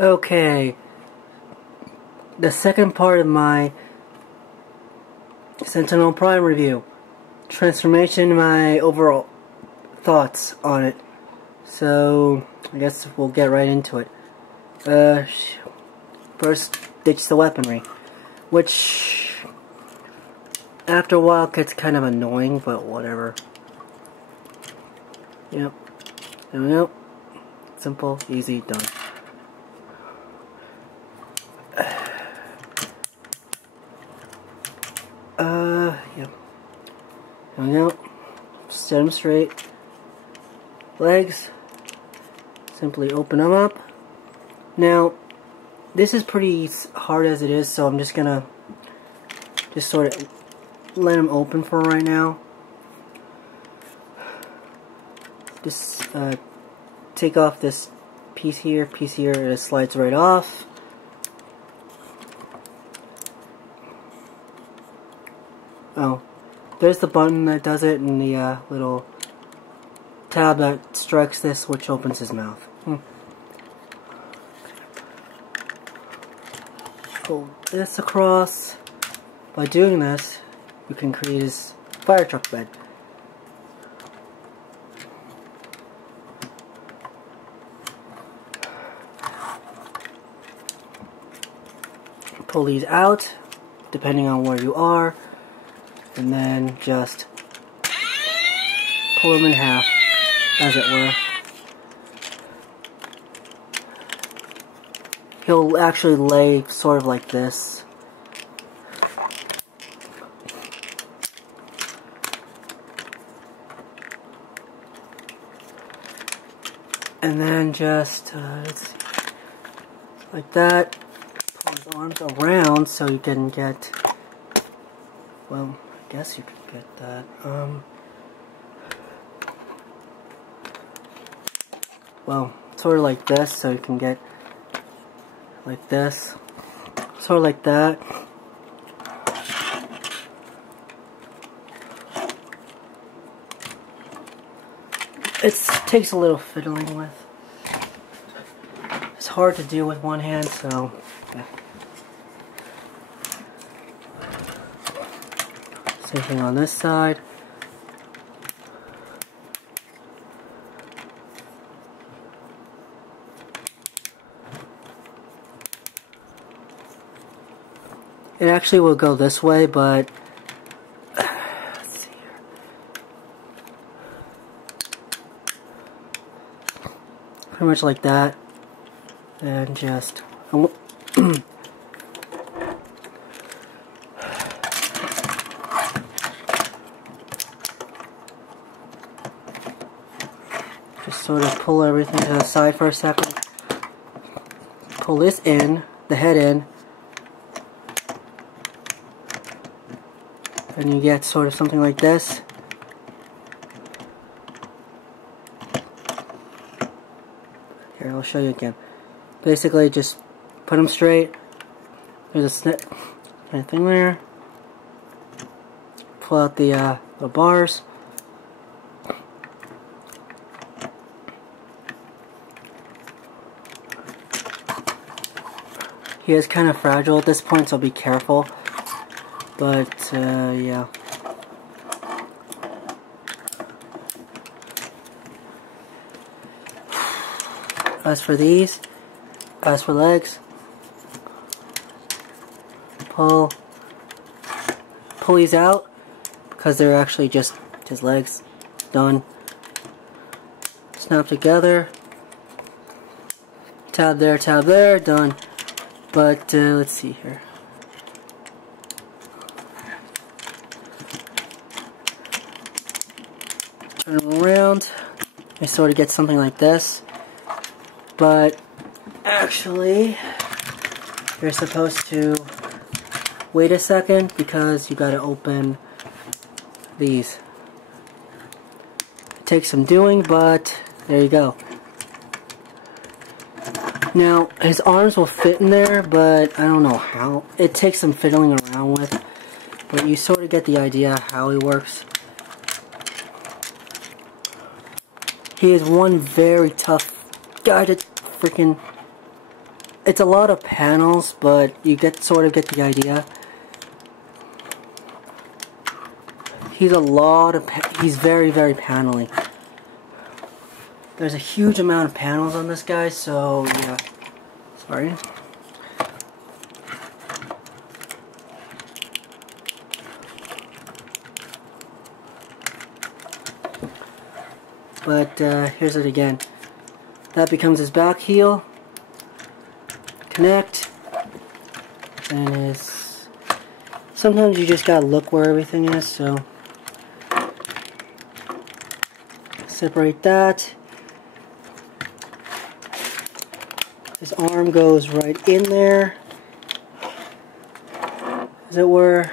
Okay, the second part of my Sentinel Prime review. Transformation, my overall thoughts on it. So, I guess we'll get right into it. First, ditch the weaponry. Which, after a while, gets kind of annoying, but whatever. Yep. There we go. Simple, easy, done. Yep. There we go. Set them straight. Legs. Simply open them up. Now, this is pretty hard as it is, so I'm just gonna sort of let them open for right now. Just take off this piece here, it slides right off. Oh, there's the button that does it, and the little tab that strikes this, which opens his mouth. Pull this across. By doing this, you can create his fire truck bed. Pull these out, depending on where you are, and then just pull them in half, as it were. He'll actually lay sort of like this. And then just, let's see, like that. Pull his arms around so you can get, well, I guess you could get that. Well, sort of like this, so you can get like this, sort of like that. It takes a little fiddling with. It's hard to do with one hand, so yeah. Same thing on this side. It actually will go this way, but let's see here. Pretty much like that, and just just sort of pull everything to the side for a second. Pull this in, the head in. And you get sort of something like this. Here, I'll show you again. Basically, just put them straight. There's a snip kind of thing there. Pull out the bars. He is kind of fragile at this point, so be careful. But, yeah. As for these, as for legs, pull these out, because they're actually just his legs. Done. Snap together. Tab there, done. But, let's see here. Turn them around, I sort of get something like this, but actually you're supposed to wait a second because you gotta open these. It takes some doing, but there you go. Now his arms will fit in there, but I don't know how. It takes some fiddling around with, but you sort of get the idea how he works. He is one very tough guy to freaking it's a lot of panels, but you sort of get the idea. He's very, very panely. There's a huge amount of panels on this guy, so yeah. Sorry. But here's it again. That becomes his back heel. Connect. And sometimes you just gotta look where everything is, so separate that. His arm goes right in there, as it were.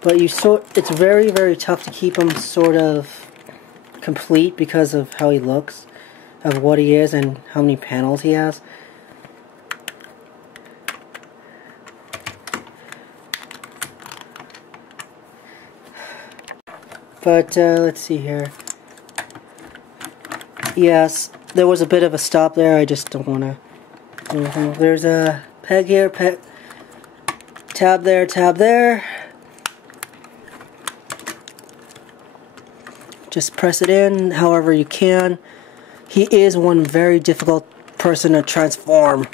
But it's very, very tough to keep him sort of complete because of how he looks, of what he is, and how many panels he has. But let's see here. Yes, there was a bit of a stop there. I just don't want to do anything. There's a peg here, tab there, tab there. Just press it in however you can. He is one very difficult person to transform.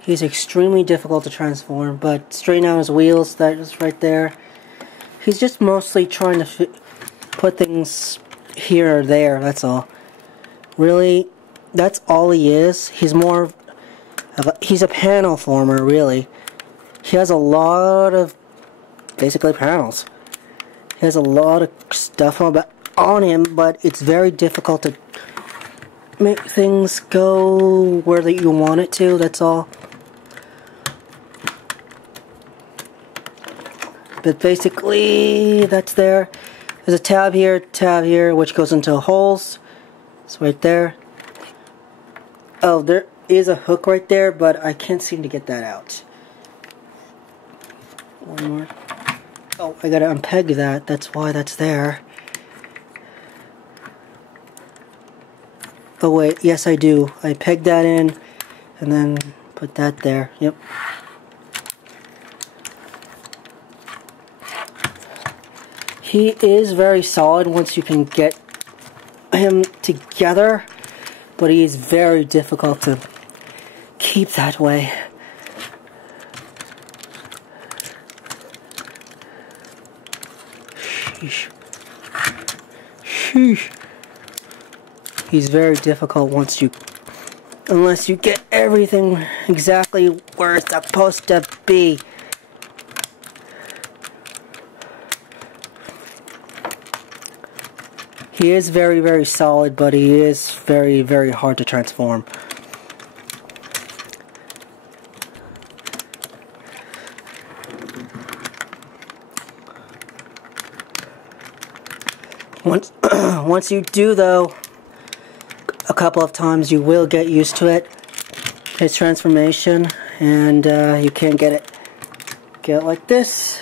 He's extremely difficult to transform, but straighten out his wheels, that is right there. He's just mostly trying to put things here or there, that's all. Really, that's all he is. He's more of he's a panel former, really. He has a lot of, basically, panels. He has a lot of stuff on him, but it's very difficult to make things go where you want it to, that's all. But basically, that's there. There's a tab here, which goes into holes. It's right there. Oh, there is a hook right there, but I can't seem to get that out. One more. Oh, I gotta unpeg that. That's why that's there. Oh wait, yes I do. I pegged that in, and then put that there. Yep. He is very solid once you can get him together, but he is very difficult to keep that way. Sheesh. Sheesh. He's very difficult unless you get everything exactly where it's supposed to be. He is very, very solid, but he is very, very hard to transform. Once you do, though, a couple of times, you will get used to it, his transformation, and you can get it like this,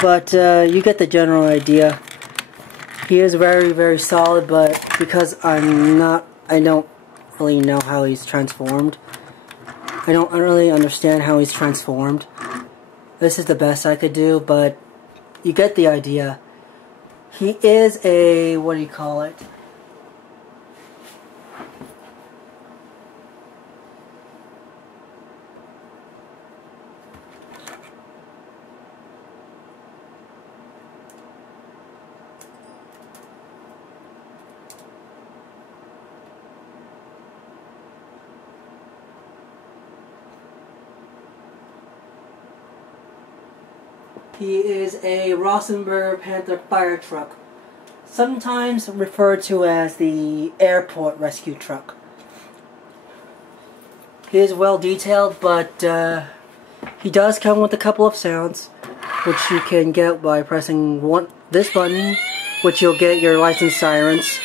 but you get the general idea. He is very, very solid, but because I don't really know how he's transformed. I don't really understand how he's transformed. This is the best I could do, but you get the idea. He is a, what do you call it? He is a Rosenberg Panther fire truck, sometimes referred to as the airport rescue truck. He is well detailed, but he does come with a couple of sounds, which you can get by pressing this button, which you'll get your license sirens.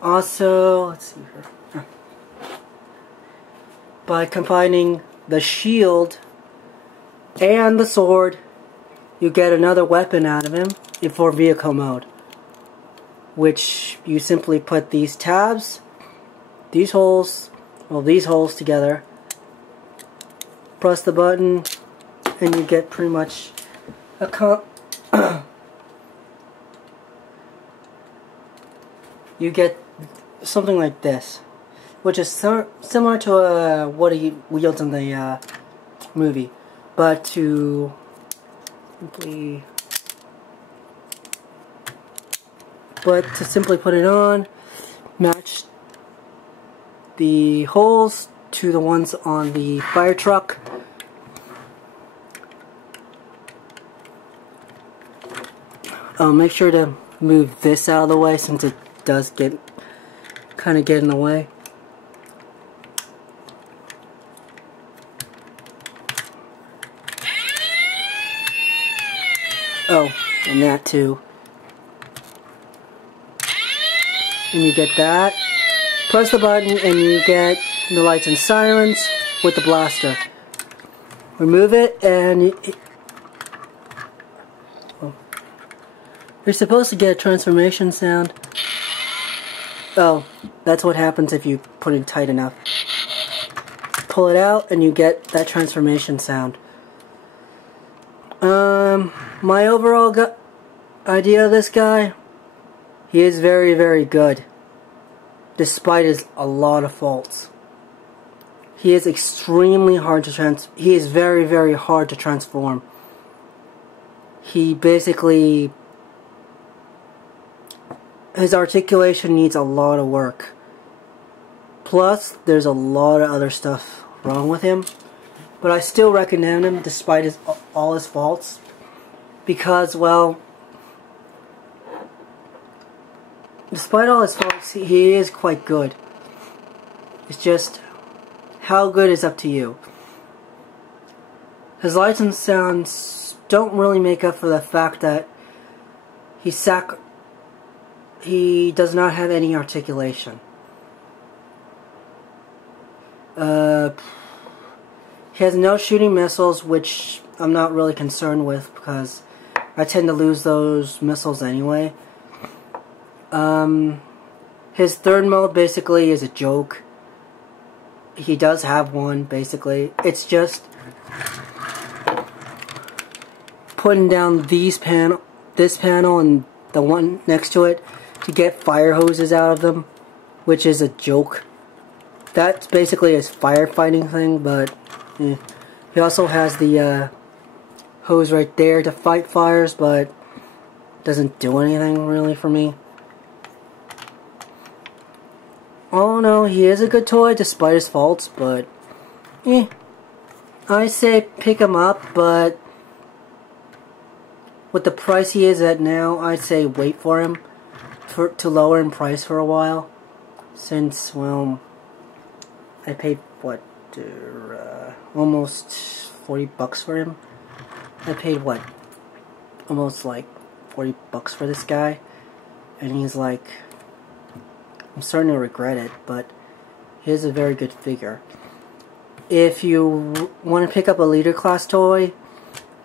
Also, let's see here. By combining the shield and the sword, you get another weapon out of him for vehicle mode, which you simply put these tabs these holes together, press the button, and you get pretty much a you get something like this, which is similar to what he wields in the movie, but to simply put it on, match the holes to the ones on the fire truck. Make sure to move this out of the way since it does kind of get in the way. Oh, and that too. And you get that. Press the button and you get the lights and sirens with the blaster. Remove it and you're supposed to get a transformation sound. Oh, that's what happens if you put it tight enough. Pull it out and you get that transformation sound. My overall idea of this guy, he is very, very good, despite a lot of faults. He is extremely hard to he is very, very hard to transform. He basically, his articulation needs a lot of work. Plus, there's a lot of other stuff wrong with him. But I still recommend him despite all his faults. Because, well, despite all his faults, he is quite good. It's just, how good is up to you. His lights and sounds don't really make up for the fact that he does not have any articulation. He has no shooting missiles, which I'm not really concerned with because I tend to lose those missiles anyway. His third mode basically is a joke. He does have one, basically. It's just putting down this panel and the one next to it to get fire hoses out of them, which is a joke. That's basically his firefighting thing, but he also has the hose right there to fight fires, but doesn't do anything really for me. Oh no, he is a good toy despite his faults, but I say pick him up, but with the price he is at now, I'd say wait for him to lower in price for a while, since, well, I paid what, almost $40 for him. I paid what, almost like $40 for this guy, and he's like, I'm starting to regret it, but he is a very good figure. If you want to pick up a leader class toy,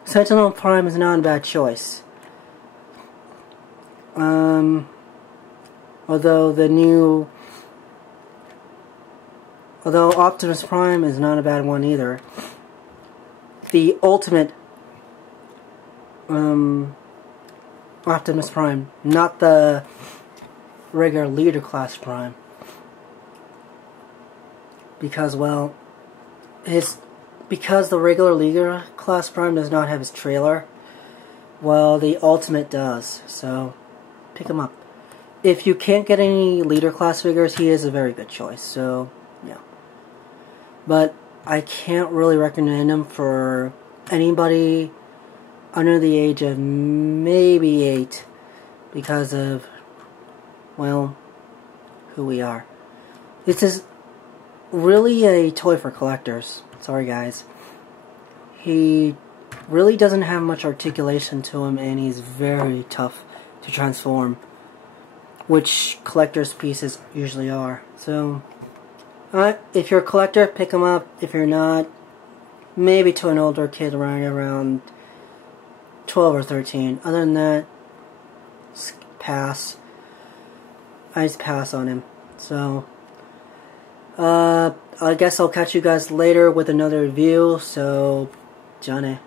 Sentinel Prime is not a bad choice. Although Optimus Prime is not a bad one either. The ultimate Optimus Prime, not the regular leader class Prime, because, well, because the regular leader class Prime does not have his trailer, well, the ultimate does, so pick him up. If you can't get any leader class figures, he is a very good choice, so yeah. But I can't really recommend him for anybody under the age of maybe 8 because of, well, who we are. This is really a toy for collectors. Sorry guys. He really doesn't have much articulation to him, and he's very tough to transform, which collector's pieces usually are. So, if you're a collector, pick him up. If you're not, maybe to an older kid around 12 or 13. Other than that, pass. I just pass on him. So, I guess I'll catch you guys later with another review, so, Johnny.